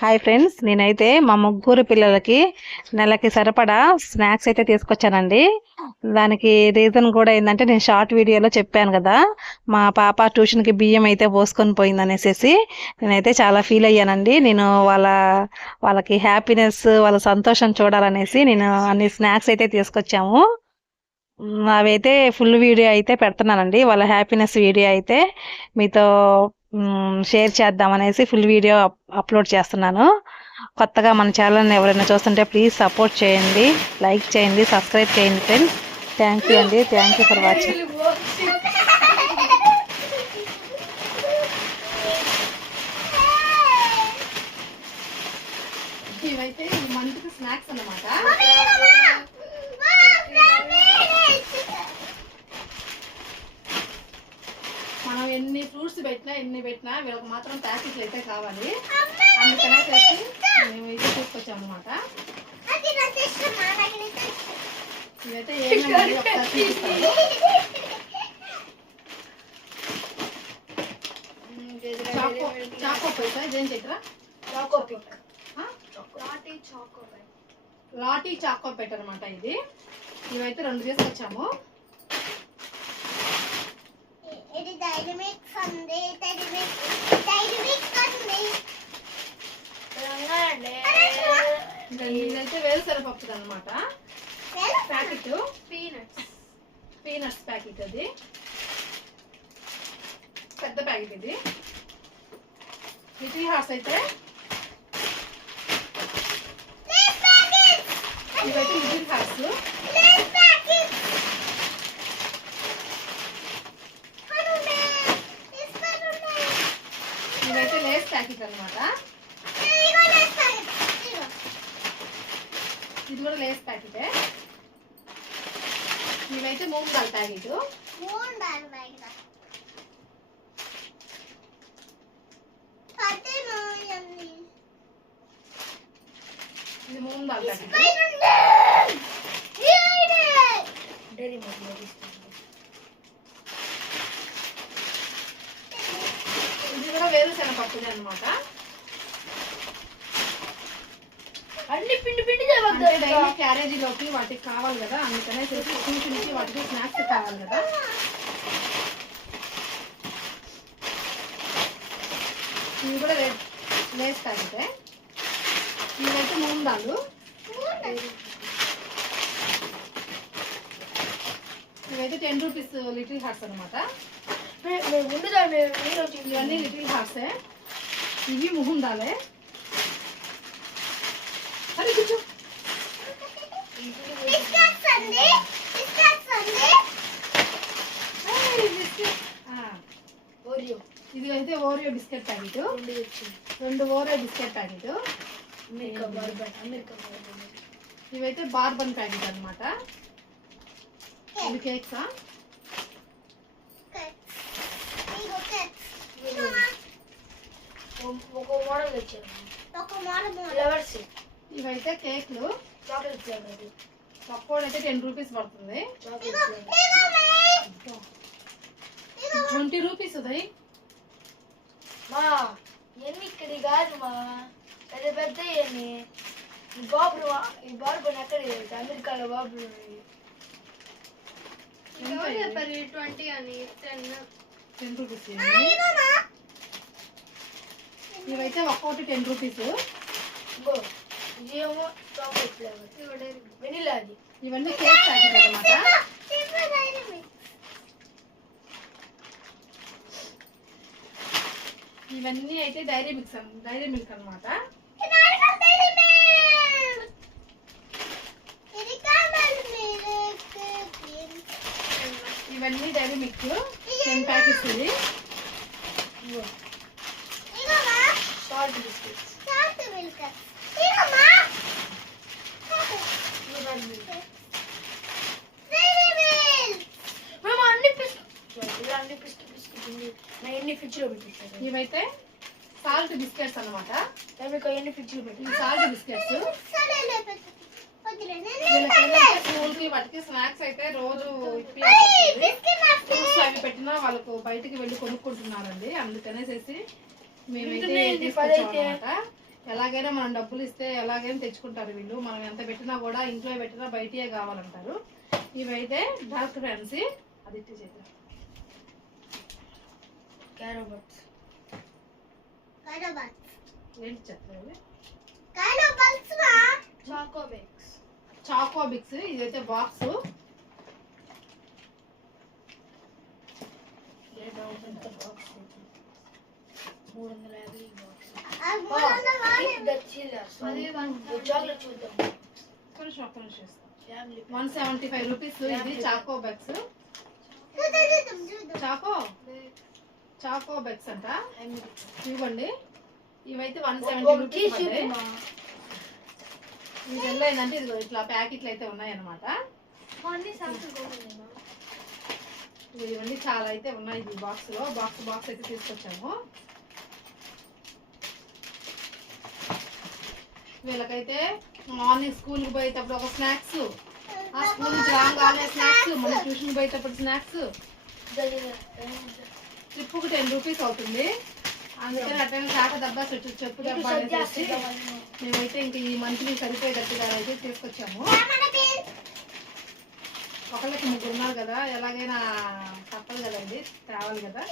Hi friends నేనైతే మా ముగ్గురు పిల్లలకి నెలకి సరిపడా స్నాక్స్ అయితే తీసుకొచ్చానండి. దానికి రీజన్ కూడా ఏంటంటే నేను షార్ట్ వీడియోలో చెప్పాను కదా మా పాప ట్యూషన్కి బియ్యం అయితే పోసుకొని పోయింది అనేసి నేనైతే చాలా ఫీల్ అయ్యానండి. నేను వాళ్ళ వాళ్ళకి హ్యాపీనెస్ వాళ్ళ సంతోషం చూడాలనేసి నేను అన్ని స్నాక్స్ అయితే తీసుకొచ్చాము. అవైతే ఫుల్ వీడియో అయితే పెడుతున్నానండి. వాళ్ళ హ్యాపీనెస్ వీడియో అయితే మీతో మ్, షేర్ చేద్దామనేసి ఫుల్ వీడియో అప్- అప్లోడ్ చేస్తున్నాను. కొత్తగా మన ఛానల్ని ఎవరైనా చూస్తుంటే ప్లీజ్ సపోర్ట్ చేయండి లైక్ చేయండి సబ్స్క్రైబ్ చేయండి ఫ్రెండ్స్. థ్యాంక్ యూ అండి. Thank you for watching. ఇవైతే మంత్కి స్నాక్స్ అన్నమాట మనం ఎన్ని ఫ్రూట్స్ పెట్టినా ఎన్ని పెట్టినా వీళ్ళకి మాత్రం ప్యాకెట్లు అయితే కావాలి. అందుకనే చేసి మేము ఇది తీసుకొచ్చాం అనమాట ఒకసారి చూపిస్తాను చాకో చాకో పైసా ఇదేం చక్ర లాటీ చాకో పెట్ అనమాట ఇది. ఇవైతే రెండు తీసుకొచ్చాము. ఇంకా ఇదైతే వేరుశెనగ పప్పు అనమాట ప్యాకెట్? పీనట్స్. పీనట్స్ ప్యాకెట్ అది. పెద్ద ప్యాకెట్ ఇది. లిటిల్ హార్ట్స్ అయితే. ఇవైతే లిటిల్ హార్ట్స్ లేస్ ప్యాకెట్స్ హనుమే ఇస్తానుమే ఇవైతే లేస్ ప్యాకెట్ అనమాట ఇదిగో లేస్ ప్యాకెట్ ఇదిగో ఇది కూడా లేస్ ప్యాకెటే ఇవైతే మూంగ్ దాల్ ప్యాకెట్. ఇది మూంగ్ దాల్ ప్యాకెట్ ఇది కూడా వేరుశెనగ పప్పుది అనమాట అన్ని పిండి పిండి డైలీ క్యారేజీలోకి వాటికి కావాలి కదా అందుకనే ట్యూషన్కి వాటికి స్నాక్స్ కావాలి కదా. ఇవి కూడా లేస్ ప్యాకెటే ఇవైతే మూంగ్ దాలు ఇవైతే టెన్ రూపీస్ లిటిల్ హార్ట్స్ అనమాట ఇవన్నీ లిటిల్ హార్ట్సే. ఇవి ముహుందాలే అరే కూర్చో బిస్కెట్స్ అండి బిస్కెట్స్ అండి ఏయ్, బిస్కెట్. ఆ, ఇది అయితే ఓరియో. Biscuit packet. రెండు ఓరియో బిస్కెట్ ప్యాకెట్. ఇవైతే బార్బన్ ప్యాకెట్ అన్నమాట. ఇవి కేక్సా ఒక మోడల్ తెచ్చారు ఒక మోడ మోడ ఫ్లవర్స్. ఇవైతే కేక్లు. చాక్లెట్ ఫ్లేవర్ ఒక్కోటి అయితే టెన్ రూపీస్ పడుతుంది. Twenty rupees Uday. మా ఎన్ని ఇక్కడ కాదు మా? పెద్ద పెద్ద ఎన్ని? ఈ బాబు ఈ బాబు ఎక్కడ అమెరికాలో బాబు ట్వంటీ అని టెన్. టెన్ రూపీస్ ఇవైతే ఒక్కోటి టెన్ రూపీస్. ఇదేమో చాక్లెట్ ఫ్లేవర్ ఇవన్నీ కేక్ ప్యాకెట్ అన్నమాట. ఇవన్నీ అయితే డైరీ మిక్స్ డైరీ మిల్క్ అన్నమాట. ఇవన్నీ డైరీ మిల్క్ టెన్ ప్యాకెట్స్ ఇది. సాల్ట్ బిస్కెట్స్ అన్ని బిస్కెట్ ఇలా అన్ని బిస్కెట్ బిస్కెట్ ఉంది నా ఎన్ని ఇవైతే సాల్ట్ బిస్కెట్స్ ఎన్ని ఫ్రిడ్జ్లో పెట్టి సాల్ట్ బిస్కెట్స్. వీళ్ళకి స్కూల్కి వాటికి స్నాక్స్ అయితే రోజు ఫ్రూట్స్ అవి పెట్టినా వాళ్ళకు బయటికి వెళ్ళి కొనుక్కుంటున్నారండి. అందుకనేసేసి మేమైతే ఎలాగైనా మనం డబ్బులు ఇస్తే ఎలాగైనా తెచ్చుకుంటారు వీళ్ళు. మనం ఎంత పెట్టినా కూడా ఇంట్లో పెట్టినా బయటే కావాలంటారు. ఇవైతే డార్క్ ఫ్యాన్సీ. అది క్యారోబట్స్. ఏంటి చెప్పలేదు Carabats, ma. Choco Bakes. Choco Biks ఇదైతే బాక్స్ మూడు వందల యాభై box. One seventy five rupees ఇది Choco the. Choco? Choco Bakes అంట. ఇవ్వండి. ఇవైతే వన్ సెవెంటీ రూపీస్ ఇది ఎలా అయిందంటే ఇదిగో ఇట్లా ప్యాకెట్లు అయితే ఉన్నాయన్నమాట. ఇవన్నీ చాలా అయితే ఉన్నాయి ఈ బాక్స్లో. బాక్స్ బాక్స్ అయితే తీసుకొచ్చాము. వీళ్ళకైతే మార్నింగ్ స్కూల్కి పోయేటప్పుడు ఒక స్నాక్స్ ఆ స్కూల్ నుంచి రాగానే స్నాక్స్ మన ట్యూషన్ పోయేటప్పుడు స్నాక్స్ ట్రిప్కు టెన్ రూపీస్ అవుతుంది. అందుకని అట్లనే కాక డబ్బా చెప్పు అనేసి మేమైతే ఇంక ఈ మంత్లీ సరిపోయేటట్టుగా అయితే తీసుకొచ్చాము. ఒకళ్ళకి ముగ్గురు ఉన్నారు కదా ఎలాగైనా తప్పదు కదండి తేవాలి కదా.